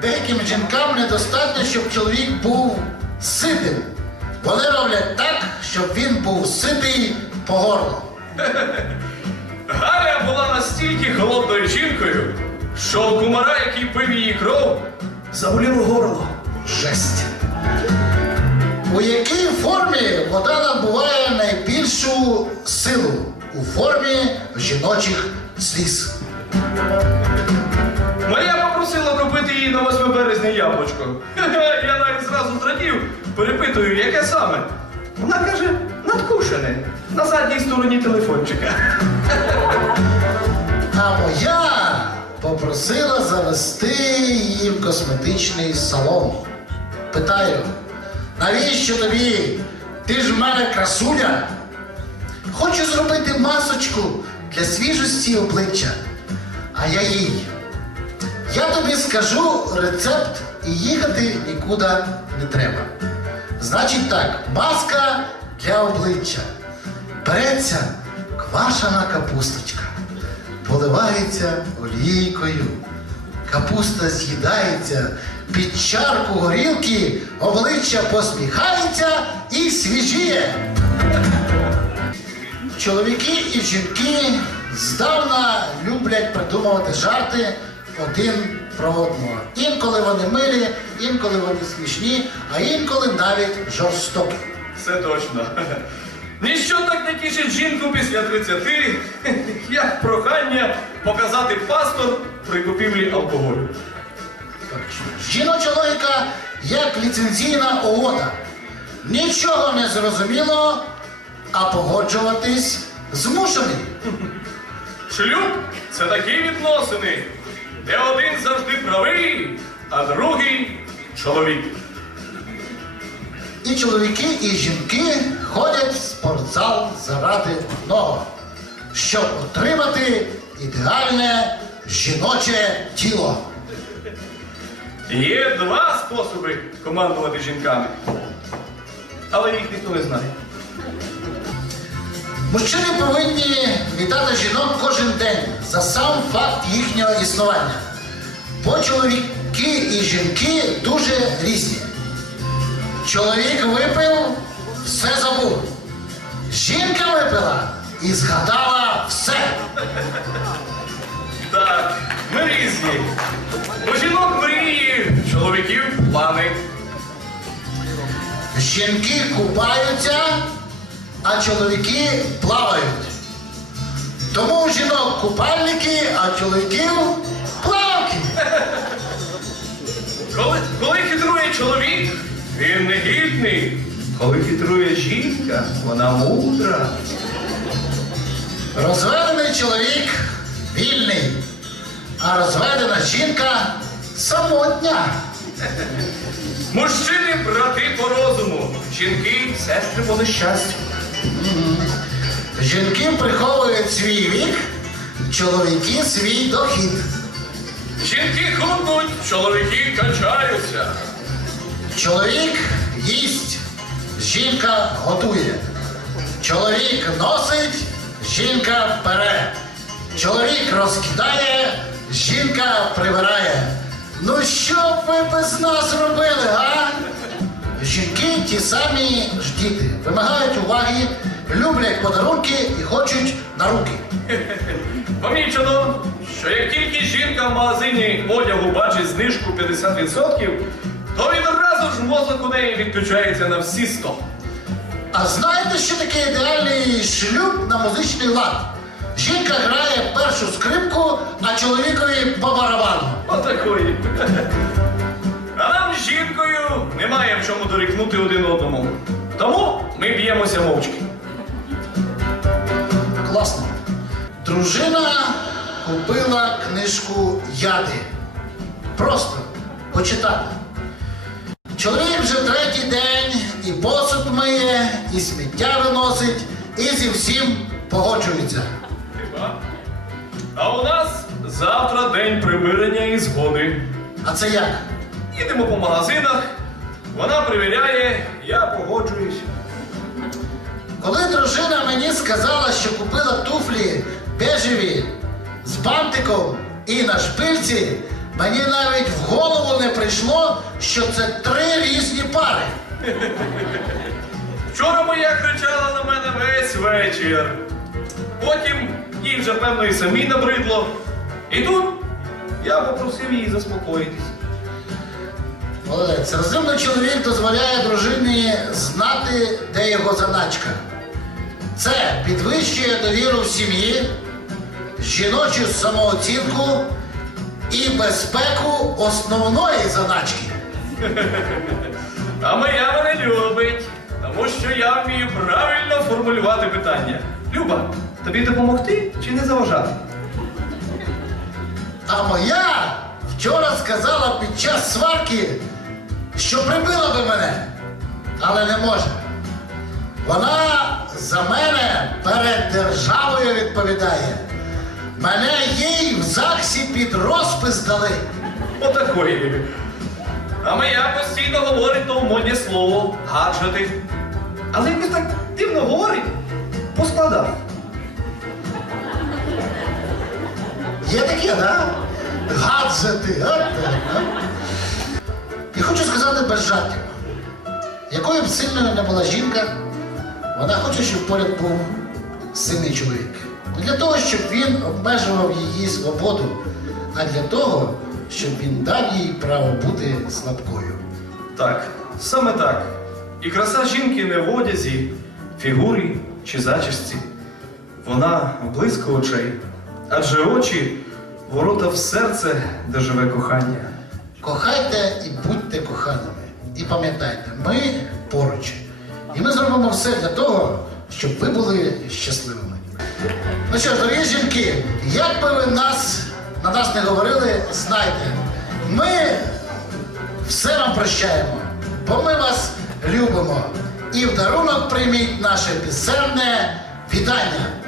деяким жінкам недостатньо, щоб чоловік був ситим. Вони роблять так, щоб він був ситий по горло. Галя була настільки голодною жінкою, що у кумара, який пив її кров, заболіло горло. Жесть. У якій формі вода набуває найбільшу силу? У формі жіночих сліз. Марія попросила купити їй на 8 березня яблучко. Я навіть зразу зрадів, перепитую, яке саме. Вона каже, надкушене, на задній стороні телефончика. А моя попросила завести її в косметичний салон. Питаю, навіщо тобі? Ти ж в мене красуня. Хочу зробити масочку для свіжості обличчя. А я їй. Я тобі скажу рецепт і їхати нікуди не треба. Значить так, маска для обличчя. Береться квашена капусточка, поливається олійкою. Капуста з'їдається, під чарку горілки обличчя посміхається і свіжіє. Чоловіки і жінки здавна люблять придумувати жарти один про одного. Інколи вони милі, інколи вони смішні, а інколи навіть жорстокі. Це точно. Ніщо так не тішить жінку після 30, як прохання показати паспорт при купівлі алкоголю. Жіноча логіка як ліцензійна угода. Нічого не зрозуміло, а погоджуватись змушений. Шлюб це такі відносини, де один завжди правий, а другий чоловік. І чоловіки, і жінки ходять в спортзал заради одного, щоб отримати ідеальне жіноче тіло. Є два способи командувати жінками, але їх ніхто не знає. Мужчини повинні вітати жінок кожен день за сам факт їхнього існування. Бо чоловіки і жінки дуже різні. Чоловік випив, все забув. Жінка випила і згадала все. Так, ми різні. У жінок мрії, чоловіків плани. Жінки купаються, а чоловіки плавають. Тому у жінок купальники, а чоловіків плавки. Коли, коли хитрує чоловік, він негідний. Коли хитрує жінка, вона мудра. Розведений чоловік вільний, а розведена жінка самотня. Мужчини брати по розуму, жінки сестри по нещастю. Жінки приховують свій вік, чоловіки свій дохід. Жінки худнуть, чоловіки качаються. Чоловік їсть, жінка готує. Чоловік носить, жінка пере. Чоловік розкидає, жінка прибирає. Ну що б ви без нас робили, а? Жінки ті самі ж діти, вимагають уваги, люблять подарунки і хочуть на руки. Помічено, що як тільки жінка в магазині одягу бачить знижку 50%, то відразу ж мозок у неї відключається на всі 100. А знаєте, що таке ідеальний шлюб на музичний лад? Жінка грає першу скрипку, а чоловікові по барабану. Отакої. А нам з жінкою немає в чому дорікнути один одному. Тому ми б'ємося мовчки. Класно. Дружина купила книжку Яди. Просто почитати. Чоловік вже третій день і посуд миє, і сміття виносить, і зі всім погоджується. А у нас завтра день прибирання і згоди. А це як? Їдемо по магазинах, вона перевіряє, я погоджуюсь. Коли дружина мені сказала, що купила туфлі бежеві з бантиком і на шпильці, Мені навіть в голову не прийшло, що це три різні пари. Вчора моя кричала на мене весь вечір. Потім їй вже певно і самі набридло. І тут я попросив її заспокоїтись. Молодець. Розумний чоловік дозволяє дружині знати, де його заначка. Це підвищує довіру в сім'ї, жіночу самооцінку і безпеку основної заначки. А моя мене любить, тому що я вмію правильно формулювати питання. Люба, тобі допомогти чи не заважати? А моя вчора сказала під час сварки, що прибила би мене, але не може. Вона за мене перед державою відповідає. Мене їй в ЗАГСі під розпис дали. Отакої. А моя постійно говорить то модне слово гаджети. Але якось так дивно говорить по складах. Є таке, да? Гаджети, да? І хочу сказати без жартів. Якою б сильною не була жінка, вона хоче, щоб поряд був сильний чоловік. Не для того, щоб він обмежував її свободу, а для того, щоб він дав їй право бути слабкою. Так, саме так. І краса жінки не в одязі, фігурі чи зачісті. Вона блиску очей. Адже очі ворота в серце, де живе кохання. Кохайте і будьте коханими. І пам'ятайте, ми поруч. І ми зробимо все для того, щоб ви були щасливими. Ну що ж, дорогі жінки, як би ви нас, на нас не говорили, знайте, ми все вам прощаємо, бо ми вас любимо. І в дарунок прийміть наше пісенне вітання.